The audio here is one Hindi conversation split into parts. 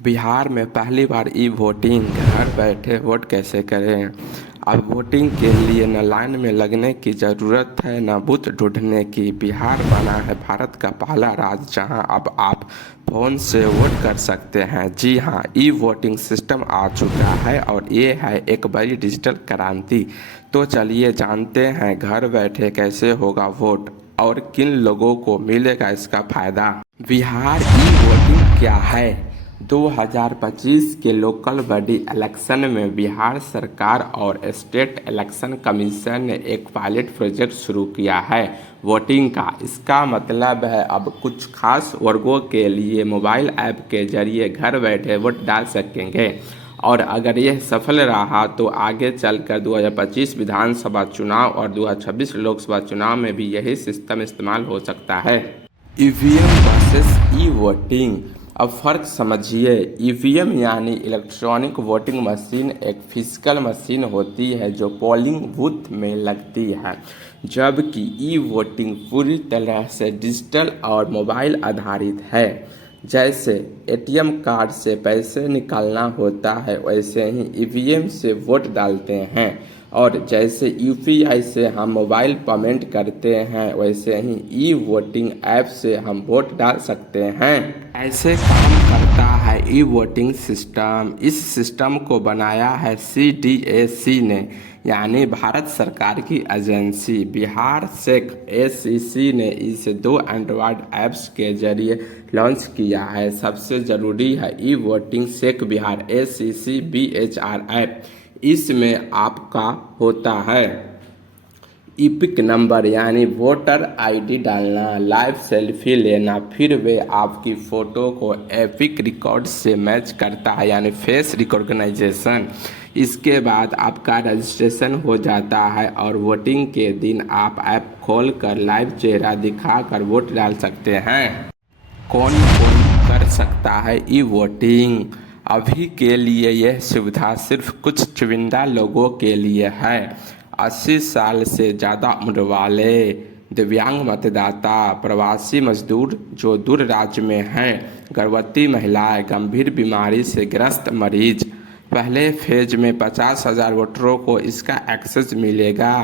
बिहार में पहली बार ई वोटिंग, घर बैठे वोट कैसे करें। अब वोटिंग के लिए न लाइन में लगने की ज़रूरत है न बूथ ढूंढने की। बिहार बना है भारत का पहला राज्य जहां अब आप फ़ोन से वोट कर सकते हैं। जी हां, ई वोटिंग सिस्टम आ चुका है और ये है एक बड़ी डिजिटल क्रांति। तो चलिए जानते हैं घर बैठे कैसे होगा वोट और किन लोगों को मिलेगा इसका फ़ायदा। बिहार ई वोटिंग क्या है। 2025 के लोकल बॉडी इलेक्शन में बिहार सरकार और स्टेट इलेक्शन कमीशन ने एक पायलट प्रोजेक्ट शुरू किया है वोटिंग का। इसका मतलब है अब कुछ खास वर्गों के लिए मोबाइल ऐप के जरिए घर बैठे वोट डाल सकेंगे और अगर यह सफल रहा तो आगे चलकर 2025 विधानसभा चुनाव और 2026 लोकसभा चुनाव में भी यही सिस्टम इस्तेमाल हो सकता है। EVM versus e voting. अब फ़र्क समझिए। ईवीएम यानी इलेक्ट्रॉनिक वोटिंग मशीन एक फिजिकल मशीन होती है जो पोलिंग बूथ में लगती है, जबकि ई वोटिंग पूरी तरह से डिजिटल और मोबाइल आधारित है। जैसे एटीएम कार्ड से पैसे निकालना होता है वैसे ही ईवीएम से वोट डालते हैं और जैसे यूपीआई से हम मोबाइल पेमेंट करते हैं वैसे ही ई वोटिंग ऐप से हम वोट डाल सकते हैं। ऐसे काम करता है ई वोटिंग सिस्टम। इस सिस्टम को बनाया है सीडीएसी ने, यानी भारत सरकार की एजेंसी। बिहार सेक एसीसी ने इसे 2 एंड्रॉयड ऐप्स के जरिए लॉन्च किया है। सबसे ज़रूरी है ई वोटिंग सेक बिहार एसीसी बीएचआर ऐप। इसमें आपका होता है इपिक नंबर यानी वोटर आईडी डालना, लाइव सेल्फी लेना, फिर वे आपकी फ़ोटो को एपिक रिकॉर्ड से मैच करता है यानी फेस रिकॉग्नाइजेशन। इसके बाद आपका रजिस्ट्रेशन हो जाता है और वोटिंग के दिन आप ऐप खोल कर लाइव चेहरा दिखाकर वोट डाल सकते हैं। कौन कौन कर सकता है ई वोटिंग। अभी के लिए यह सुविधा सिर्फ कुछ चुनिंदा लोगों के लिए है। 80 साल से ज़्यादा उम्र वाले, दिव्यांग मतदाता, प्रवासी मजदूर जो दूर राज्य में हैं, गर्भवती महिलाएं, गंभीर बीमारी से ग्रस्त मरीज। पहले फेज में 50,000 वोटरों को इसका एक्सेस मिलेगा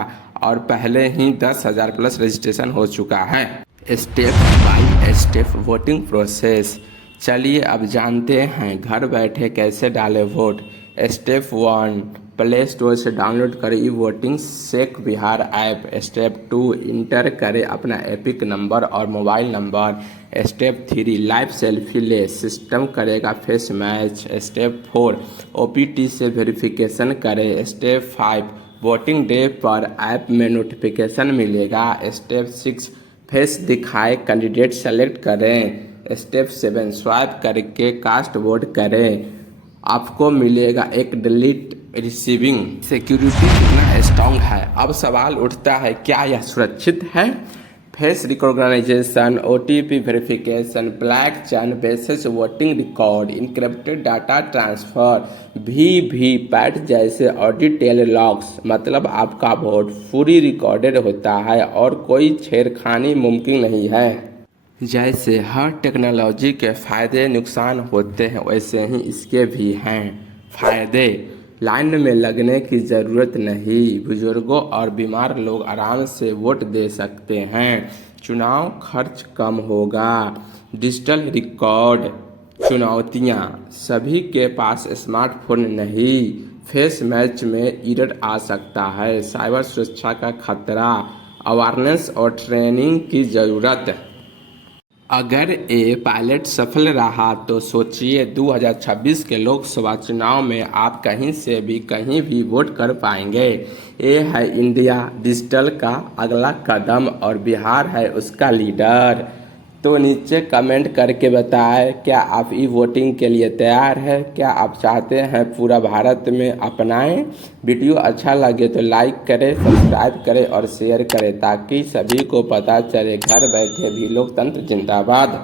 और पहले ही 10,000 प्लस रजिस्ट्रेशन हो चुका है। Step by step voting process. चलिए अब जानते हैं घर बैठे कैसे डालें वोट। स्टेप 1, प्ले स्टोर से डाउनलोड करें ई वोटिंग सेक बिहार ऐप। स्टेप 2, इंटर करें अपना एपिक नंबर और mobile number. Step 3, live selfie ले, सिस्टम करेगा फेस मैच। स्टेप 4, ओपीटी से वेरिफिकेशन करें। स्टेप 5, वोटिंग डे पर ऐप में नोटिफिकेशन मिलेगा। स्टेप 6, फेस दिखाए कैंडिडेट सेलेक्ट करें। स्टेप 7, स्वाइप करके कास्ट वोट करें। आपको मिलेगा एक डिलीट रिसीविंग। सिक्योरिटी कितना स्ट्रॉन्ग है। अब सवाल उठता है क्या यह सुरक्षित है। Face recognition, OTP verification, blockchain basis voting record, encrypted data transfer, VVPAT जैसे ऑडिटेल लॉग्स। मतलब आपका वोट पूरी रिकॉर्डेड होता है और कोई छेड़खानी मुमकिन नहीं है। जैसे हर टेक्नोलॉजी के फ़ायदे नुकसान होते हैं वैसे ही इसके भी हैं फ़ायदे। लाइन में लगने की ज़रूरत नहीं, बुजुर्गों और बीमार लोग आराम से वोट दे सकते हैं। चुनाव खर्च कम होगा। Digital record. चुनौतियाँ, सभी के पास स्मार्टफोन नहीं। फेस मैच में एरर आ सकता है। साइबर सुरक्षा का खतरा। अवेयरनेस और ट्रेनिंग की ज़रूरत। अगर ये पायलट सफल रहा तो सोचिए 2026 के लोकसभा चुनाव में आप कहीं से भी कहीं भी वोट कर पाएंगे। ये है इंडिया डिजिटल का अगला कदम और बिहार है उसका लीडर। तो नीचे कमेंट करके बताएं क्या आप ई वोटिंग के लिए तैयार है, क्या आप चाहते हैं पूरा भारत में अपनाएं। वीडियो अच्छा लगे तो लाइक करें, सब्सक्राइब करें और शेयर करें ताकि सभी को पता चले। घर बैठे भी लोकतंत्र जिंदाबाद।